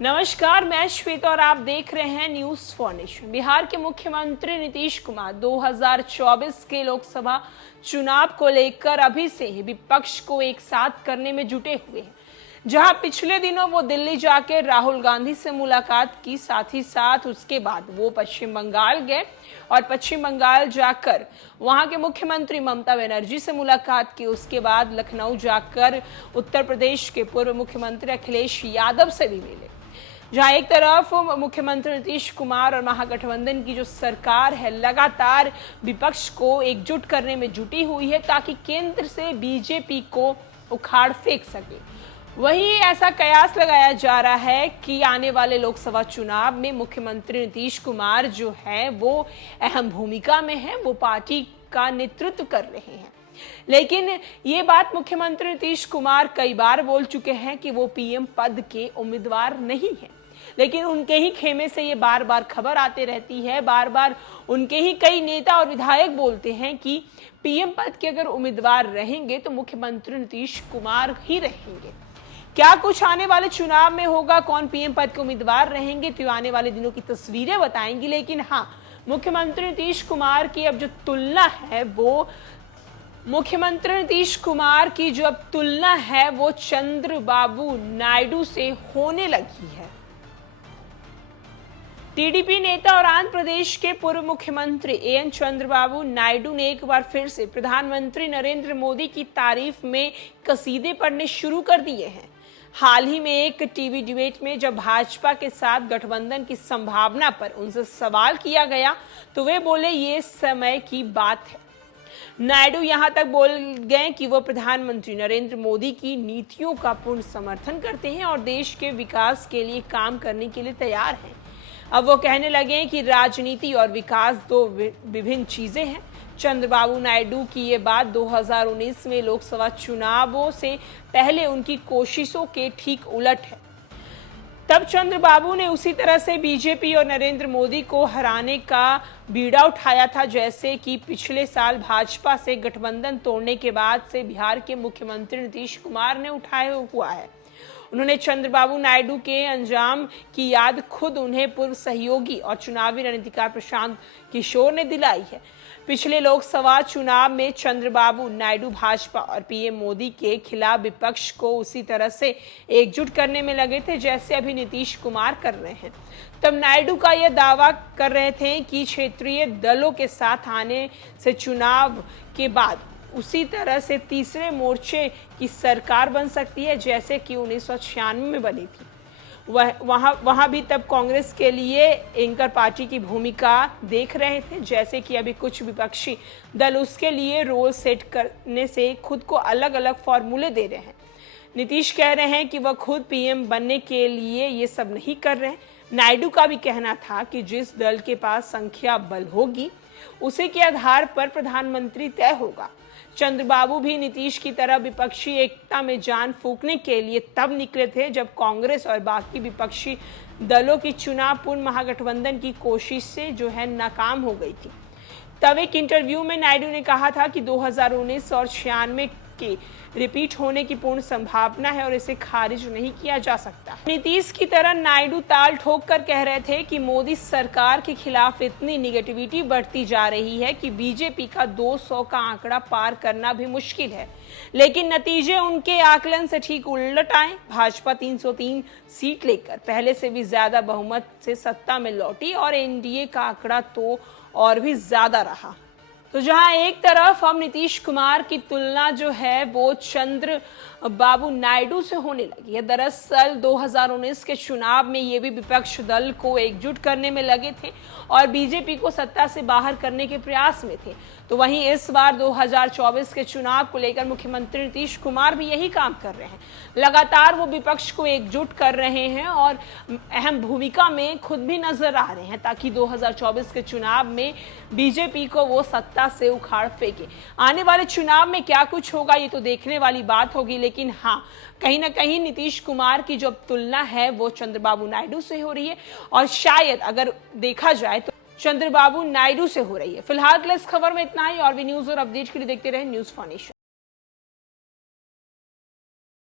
नमस्कार, मैं श्वेता और आप देख रहे हैं न्यूज फॉर नेशन। बिहार के मुख्यमंत्री नीतीश कुमार 2024 के लोकसभा चुनाव को लेकर अभी से ही विपक्ष को एक साथ करने में जुटे हुए हैं। जहां पिछले दिनों वो दिल्ली जाकर राहुल गांधी से मुलाकात की, साथ ही साथ उसके बाद वो पश्चिम बंगाल गए और पश्चिम बंगाल जाकर वहां के मुख्यमंत्री ममता बनर्जी से मुलाकात की। उसके बाद लखनऊ जाकर उत्तर प्रदेश के पूर्व मुख्यमंत्री अखिलेश यादव से भी मिले। जहां एक तरफ मुख्यमंत्री नीतीश कुमार और महागठबंधन की जो सरकार है लगातार विपक्ष को एकजुट करने में जुटी हुई है ताकि केंद्र से बीजेपी को उखाड़ फेंक सके, वहीं ऐसा कयास लगाया जा रहा है कि आने वाले लोकसभा चुनाव में मुख्यमंत्री नीतीश कुमार जो है वो अहम भूमिका में है, वो पार्टी का नेतृत्व कर रहे हैं। लेकिन ये बात मुख्यमंत्री नीतीश कुमार कई बार बोल चुके हैं कि वो पीएम पद के उम्मीदवार नहीं है, लेकिन उनके ही खेमे से ये बार बार खबर आते रहती है। बार बार उनके ही कई नेता और विधायक बोलते हैं कि पीएम पद के अगर उम्मीदवार रहेंगे तो मुख्यमंत्री नीतीश कुमार ही रहेंगे। क्या कुछ आने वाले चुनाव में होगा, कौन पीएम पद के उम्मीदवार रहेंगे, तो आने वाले दिनों की तस्वीरें बताएंगी। लेकिन हाँ, मुख्यमंत्री नीतीश कुमार की अब जो तुलना है वो चंद्रबाबू नायडू से होने लगी है। टीडीपी नेता और आंध्र प्रदेश के पूर्व मुख्यमंत्री एन चंद्रबाबू नायडू ने एक बार फिर से प्रधानमंत्री नरेंद्र मोदी की तारीफ में कसीदे पढ़ने शुरू कर दिए हैं। हाल ही में एक टीवी डिबेट में जब भाजपा के साथ गठबंधन की संभावना पर उनसे सवाल किया गया तो वे बोले ये समय की बात है। नायडू यहां तक बोल गए कि वो प्रधानमंत्री नरेंद्र मोदी की नीतियों का पूर्ण समर्थन करते हैं और देश के विकास के लिए काम करने के लिए तैयार हैं। अब वो कहने लगे कि राजनीति और विकास दो विभिन्न चीजें हैं। चंद्रबाबू नायडू की ये बात 2019 में लोकसभा चुनावों से पहले उनकी कोशिशों के ठीक उलट है। तब चंद्रबाबू ने उसी तरह से बीजेपी और नरेंद्र मोदी को हराने का बीड़ा उठाया था, जैसे कि पिछले साल भाजपा से गठबंधन तोड़ने के बाद से बिहार के मुख्यमंत्री नीतीश कुमार ने उठाया हुआ है। उन्होंने चंद्रबाबू नायडू के अंजाम की याद खुद उन्हें पूर्व सहयोगी और चुनावी रणनीतिकार प्रशांत किशोर ने दिलाई है। पिछले लोकसभा चुनाव में चंद्रबाबू नायडू भाजपा और पीएम मोदी के खिलाफ विपक्ष को उसी तरह से एकजुट करने में लगे थे जैसे अभी नीतीश कुमार कर रहे हैं। तब नायडू का यह दावा कर रहे थे कि क्षेत्रीय दलों के साथ आने से चुनाव के बाद उसी तरह से तीसरे मोर्चे की सरकार बन सकती है जैसे कि 1996 में बनी थी। वहां भी तब कांग्रेस के लिए एंकर पार्टी की भूमिका देख रहे थे, जैसे कि अभी कुछ विपक्षी दल उसके लिए रोल सेट करने से खुद को अलग अलग फॉर्मूले दे रहे हैं। नीतीश कह रहे हैं कि वह खुद पीएम बनने के लिए ये सब नहीं कर रहे हैं। नायडू का भी कहना था कि जिस दल के पास संख्या बल होगी उसी के आधार पर प्रधानमंत्री तय होगा। चंद्रबाबू भी नीतीश की तरह विपक्षी एकता में जान फूंकने के लिए तब निकले थे जब कांग्रेस और बाकी विपक्षी दलों की चुनाव पूर्ण महागठबंधन की कोशिश से जो है नाकाम हो गई थी। तब एक इंटरव्यू में नायडू ने कहा था कि 2019 और 96 के रिपीट होने की पूर्ण संभावना है और इसे खारिज नहीं किया जा सकता। नीतीश की तरह नायडू ताल ठोक कर कह रहे थे कि मोदी सरकार के खिलाफ इतनी निगेटिविटी बढ़ती जा रही है कि बीजेपी का 200 का आंकड़ा पार करना भी मुश्किल है। लेकिन नतीजे उनके आकलन से ठीक उलट आए। भाजपा 303 सीट लेकर पहले से भी ज्यादा बहुमत से सत्ता में लौटी और एनडीए का आंकड़ा तो और भी ज्यादा रहा। तो जहां एक तरफ हम नीतीश कुमार की तुलना जो है वो चंद्रबाबू नायडू से होने लगी है। दरअसल 2019 के चुनाव में ये भी विपक्ष दल को एकजुट करने में लगे थे और बीजेपी को सत्ता से बाहर करने के प्रयास में थे। तो वहीं इस बार 2024 के चुनाव को लेकर मुख्यमंत्री नीतीश कुमार भी यही काम कर रहे हैं। लगातार वो विपक्ष को एकजुट कर रहे हैं और अहम भूमिका में खुद भी नजर आ रहे हैं ताकि 2024 के चुनाव में बीजेपी को वो सत्ता से उखाड़ फेंके। आने वाले चुनाव में क्या कुछ होगा ये तो देखने वाली बात होगी, लेकिन हाँ, कहीं ना कहीं नीतीश कुमार की जो तुलना है वो चंद्रबाबू नायडू से हो रही है और शायद अगर देखा जाए तो चंद्रबाबू नायडू से हो रही है। फिलहाल इस खबर में इतना ही। और भी न्यूज और अपडेट के लिए देखते रहे न्यूज फॉर नेशन।